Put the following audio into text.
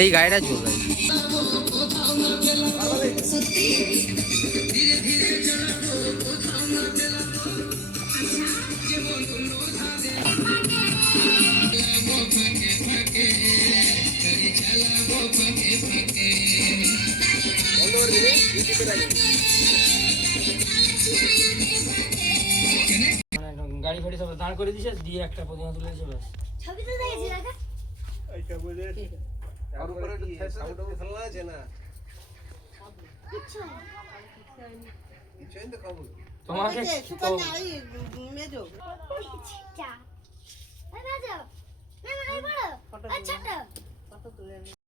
এই গাড়িটা চল ভাই। গাড়ি ফাড়ি সব দাঁড় করে দিছে, দিয়ে একটা প্রতিমা তুলে দিছে ব্যাস। ছবি তো দেখেছি দেখা। এইটা বলে আর উপরে একটু সাউন্ড ফেলা আছে না কিচ্ছু না। কিছু তো খাবো তোমাকে সুকান না ওই মেজো চা। এই বাজো। না না এই বড়। আচ্ছা। ফটো তুলে